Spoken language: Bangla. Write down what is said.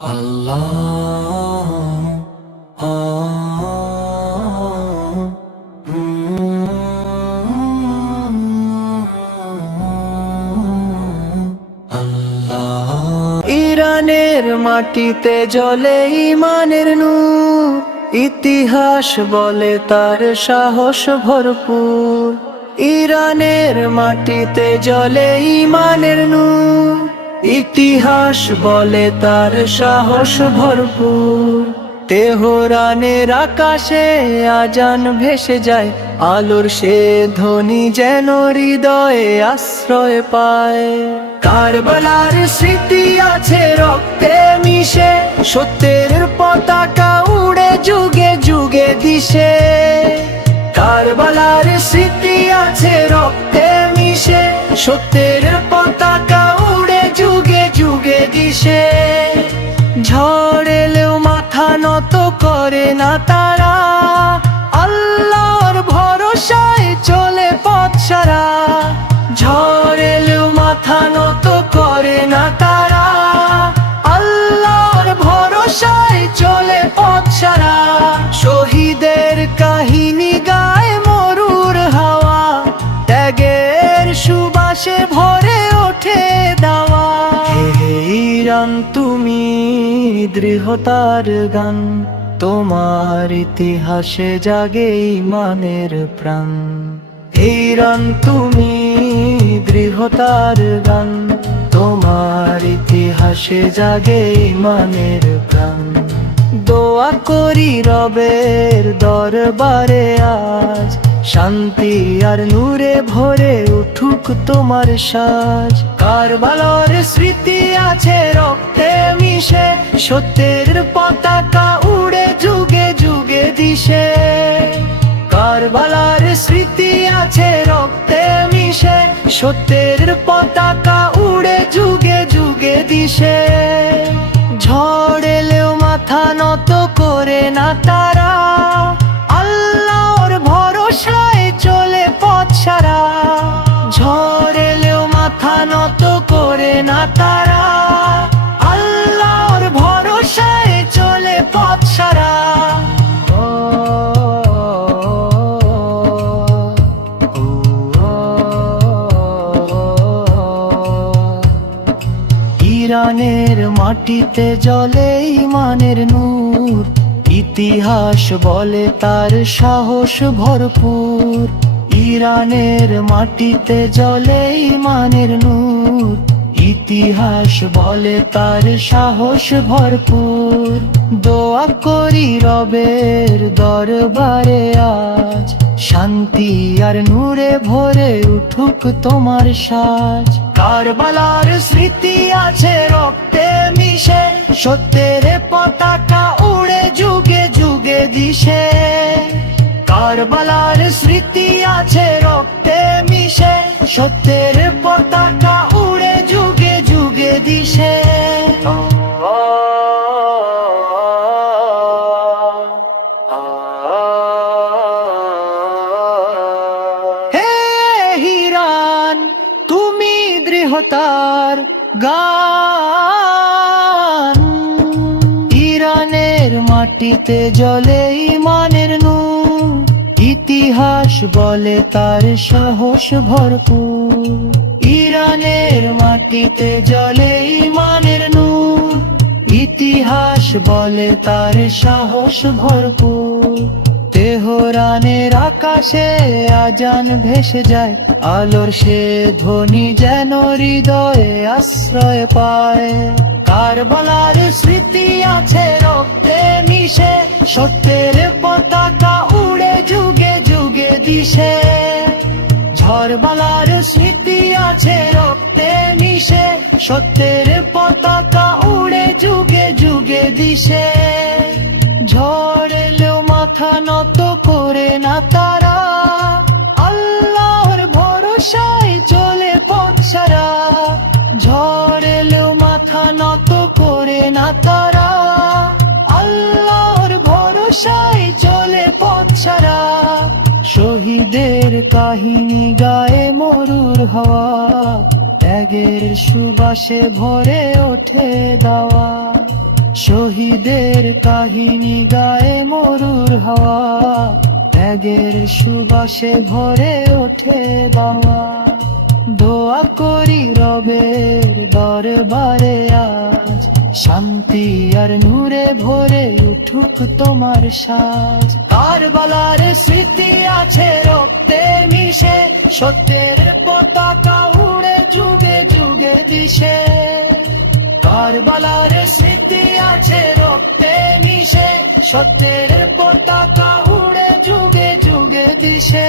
আল্লাহ ইরানের মাটিতে জ্বলে ঈমানের নূর, ইতিহাস বলে তার সাহস ভরপুর। ইরানের মাটিতে জ্বলে ঈমানের নূর, ইতিহাস বলে তার সাহস ভরপুর। তেহরানের আকাশে আজান ভেসে যায়, আলোর সে ধ্বনি যেন হৃদয়ে আশ্রয় পায়। কারবালার স্মৃতি আছে রক্তে মিশে, সত্যের পতাকা উড়ে যুগে যুগে দিশে। কারবালার স্মৃতি আছে রক্তে মিশে, সত্যের পতাকা উড়ে যুগে যুগে দিশে। ঝড় এলেও মাথা নত করে না তারা, আল্লাহর ভরসায় চলে পথ সারা। ঝড় এলেও মাথা নত করে না তারা, আল্লাহর ভরসায় চলে পথ সারা। শহীদের কাহিনী গায় মরুর হাওয়া, ত্যাগের সুবাসে ভরে ওঠে দাওয়া। হে ইরান তুমি দৃঢ়তার গান, তোমার ইতিহাসে জাগে ঈমানের প্রাণ। ইরান তুমি দৃঢ়তার গান, তোমার ইতিহাসে জাগে ঈমানের প্রাণ। দোয়া করি রবের দরবারে আজ, শান্তি আর নূরে ভরে উঠুক তোমার সাজ। কারবালার স্মৃতি আছে রক্তে মিশে, সত্যের পতাকা উড়ে যুগে যুগে দিশে। কারবালার স্মৃতি আছে রক্তে মিশে, সত্যের পতাকা উড়ে যুগে যুগে দিশে। ঝড় এলেও মাথা নত করে না তারা, আল্লাহর ভরসায় চলে পথ সারা। ঝড় এলেও মাথা নত করে না তারা, আল্লাহর ভরসায় চলে পথ সারা। ইরানের মাটিতে জ্বলে ঈমানের নূর, ইতিহাস বলে তার সাহস ভরপুর। ইরানের মাটিতে জ্বলে ঈমানের নূর, ইতিহাস বলে তার সাহস ভরপুর। দোয়া করি রবের দরবারে আজ, শান্তি আর নূরে ভরে উঠুক তোমার সাজ। কারবালার স্মৃতি আছে রক্তে মিশে, সত্যের পতাকা উড়ে যুগে যুগে দিশে। কারবালার স্মৃতি আছে রক্তে মিশে, সত্যের পতাকা উড়ে যুগে যুগে দিশে। হে ইরান তুমি দৃঢ়তার গান, ইরানের মাটিতে জ্বলে ঈমানের নূর, ইতিহাস বলে তার সাহস ভরপুর। ইরানের মাটিতে জ্বলে ঈমানের নূর, ইতিহাস বলে তার সাহস ভরপুর। তেহরানের আকাশে আজান ভেসে যায়, আলোর সে ধ্বনি যেন হৃদয়ে আশ্রয় পায়। কারবালার স্মৃতি আছে রক্তে মিশে, সত্যের পতাকা উড়ে যুগে যুগে দিশে। ঝড়বালার স্মৃতি আছে রক্তে মিশে, সত্যের পতাকা উড়ে যুগে যুগে দিশে। ঝড় এলেও মাথা নত করে না তারা, আল্লাহর ভরসায় চলে পথ সারা। ঝড় এলেও মাথা নত করে না তারা, আল্লাহর ভরসায় চলে পথ সারা। শহীদের কাহিনী গায়ে মরুর হাওয়া, ত্যাগের সুবাসে ভরে ওঠে দাওয়া। শহীদের কাহিনী গায়ে মরুর হাওয়া, ত্যাগের সুবাসে ভরে ওঠে দাওয়া। দোয়া করি রবের দরবারে আজ, শান্তি আর নূরে ভরে উঠুক তোমার সাজ। কারবালার স্মৃতি আছে রক্তে মিশে, সত্যের পতাকা উড়ে যুগে যুগে দিশে। কারবালার স্মৃতি আছে রক্তে মিশে, সত্যের পতাকা উড়ে যুগে যুগে দিশে।